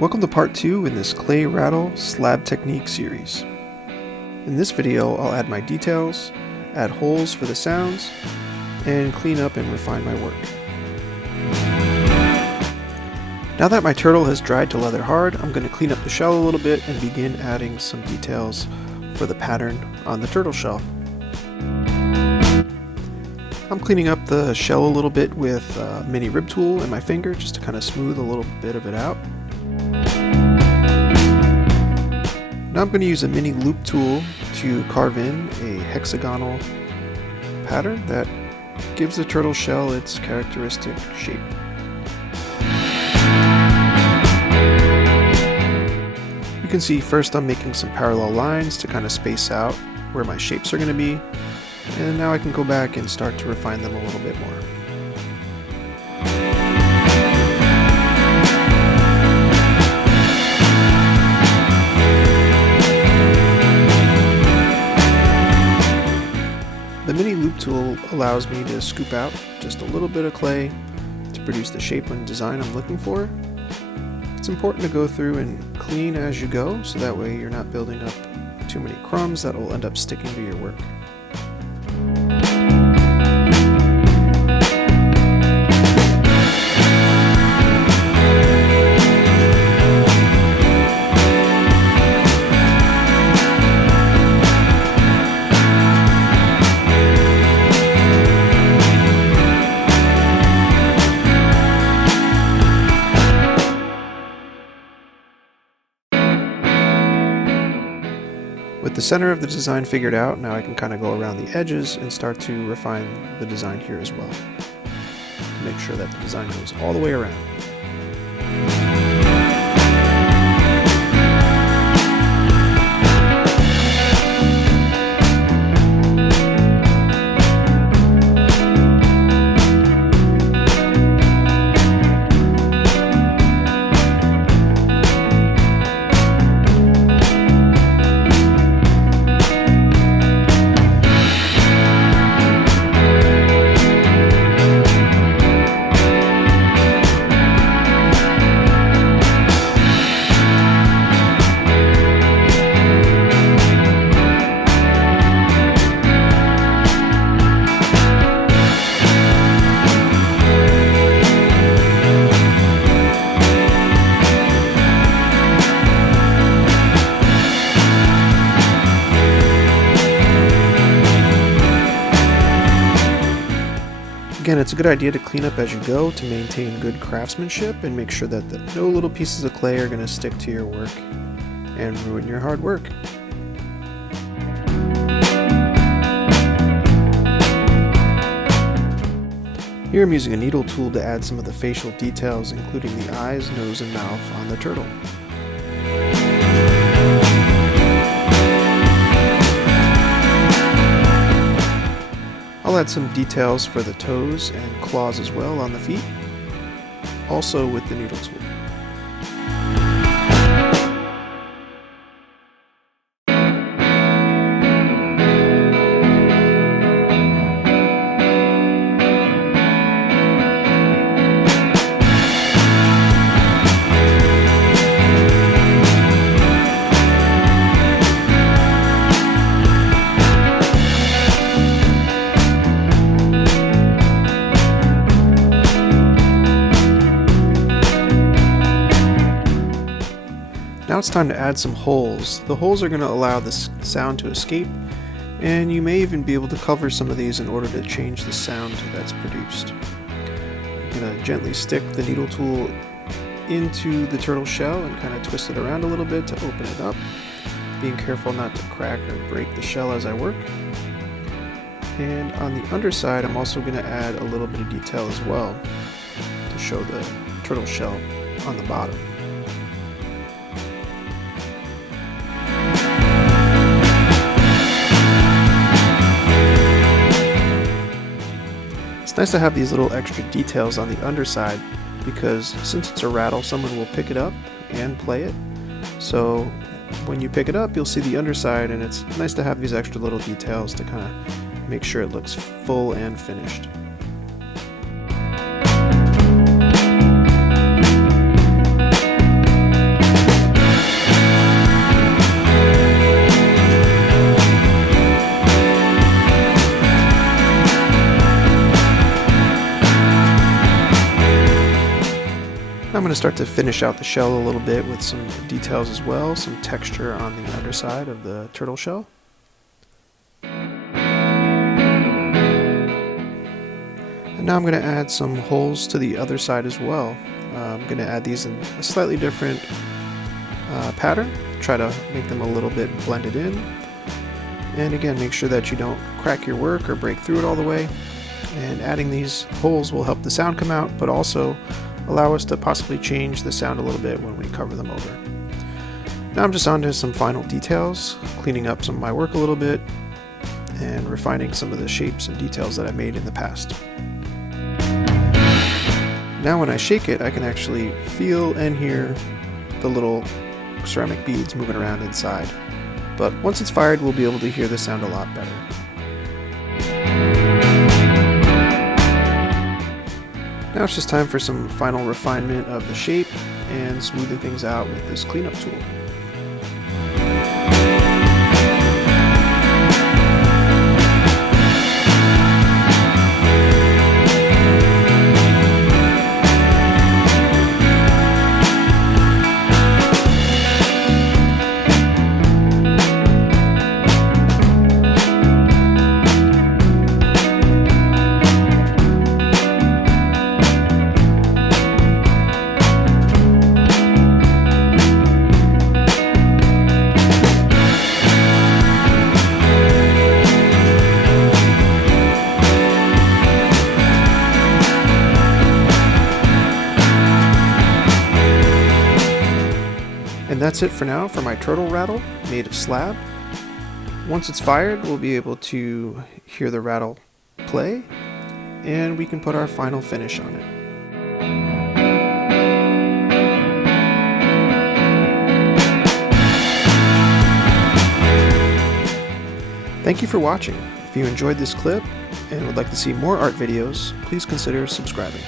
Welcome to part 2 in this clay rattle slab technique series. In this video I'll add my details, add holes for the sounds, and clean up and refine my work. Now that my turtle has dried to leather hard, I'm going to clean up the shell a little bit and begin adding some details for the pattern on the turtle shell. I'm cleaning up the shell a little bit with a mini rib tool and my finger just to kind of smooth a little bit of it out. Now I'm going to use a mini loop tool to carve in a hexagonal pattern that gives the turtle shell its characteristic shape. You can see first I'm making some parallel lines to kind of space out where my shapes are going to be, and now I can go back and start to refine them a little bit more. The mini loop tool allows me to scoop out just a little bit of clay to produce the shape and design I'm looking for. It's important to go through and clean as you go, so that way you're not building up too many crumbs that will end up sticking to your work. With the center of the design figured out, now I can kind of go around the edges and start to refine the design here as well, to make sure that the design goes all the way around. Again, it's a good idea to clean up as you go to maintain good craftsmanship and make sure that no little pieces of clay are going to stick to your work and ruin your hard work. Here I'm using a needle tool to add some of the facial details, including the eyes, nose, and mouth on the turtle. I'll add some details for the toes and claws as well on the feet, also with the needle tool. Now it's time to add some holes. The holes are going to allow the sound to escape, and you may even be able to cover some of these in order to change the sound that's produced. I'm going to gently stick the needle tool into the turtle shell and kind of twist it around a little bit to open it up, being careful not to crack or break the shell as I work. And on the underside, I'm also going to add a little bit of detail as well to show the turtle shell on the bottom. It's nice to have these little extra details on the underside because since it's a rattle, someone will pick it up and play it. So when you pick it up, you'll see the underside, and it's nice to have these extra little details to kind of make sure it looks full and finished. to start to finish out the shell a little bit with some details as well, some texture on the underside of the turtle shell. And now I'm going to add some holes to the other side as well. I'm going to add these in a slightly different pattern, try to make them a little bit blended in. And again, make sure that you don't crack your work or break through it all the way. And adding these holes will help the sound come out, but also allow us to possibly change the sound a little bit when we cover them over. Now I'm just on to some final details, cleaning up some of my work a little bit, and refining some of the shapes and details that I made in the past. Now when I shake it, I can actually feel and hear the little ceramic beads moving around inside. But once it's fired, we'll be able to hear the sound a lot better. Now it's just time for some final refinement of the shape and smoothing things out with this cleanup tool. And that's it for now for my turtle rattle made of slab. Once it's fired, we'll be able to hear the rattle play, and we can put our final finish on it. Thank you for watching. If you enjoyed this clip and would like to see more art videos, please consider subscribing.